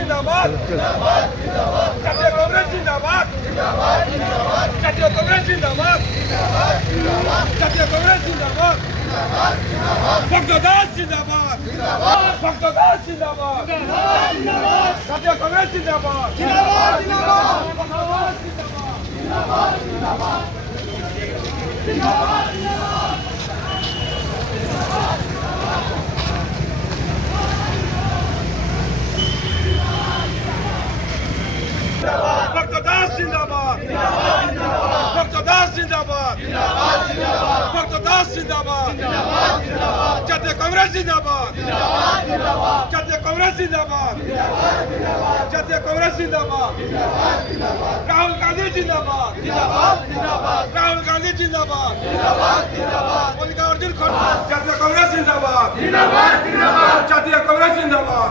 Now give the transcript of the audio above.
জিন্দাবাদ জাতীয় কংগ্রেস জিন্দাবাদ জাতীয় কংগ্রেস জিন্দাবাদ জাতীয় কংগ্রেস জিন্দাবাদ ভক্তদাস জিন্দাবাদ ভক্তদাস জিন্দাবাদ জাতীয় কংগ্রেস জিন্দাবাদ ভক্তদাস জিন্দাবাদ ভক্তদাস জিন্দাবাদ ভক্তদাস জিন্দাবাদ জাতীয় কংগ্রেস জিন্দাবাদ জাতীয় কংগ্রেস জিন্দাবাদ জাতীয় কংগ্রেস জিন্দাবাদ রাহুল গান্ধী জিন্দাবাদ রাহুল গান্ধী জিন্দাবাদ মল্লিকা অর্জুন জাতীয় কংগ্রেস জিন্দাবাদ জাতীয় কংগ্রেস জিন্দাবাদ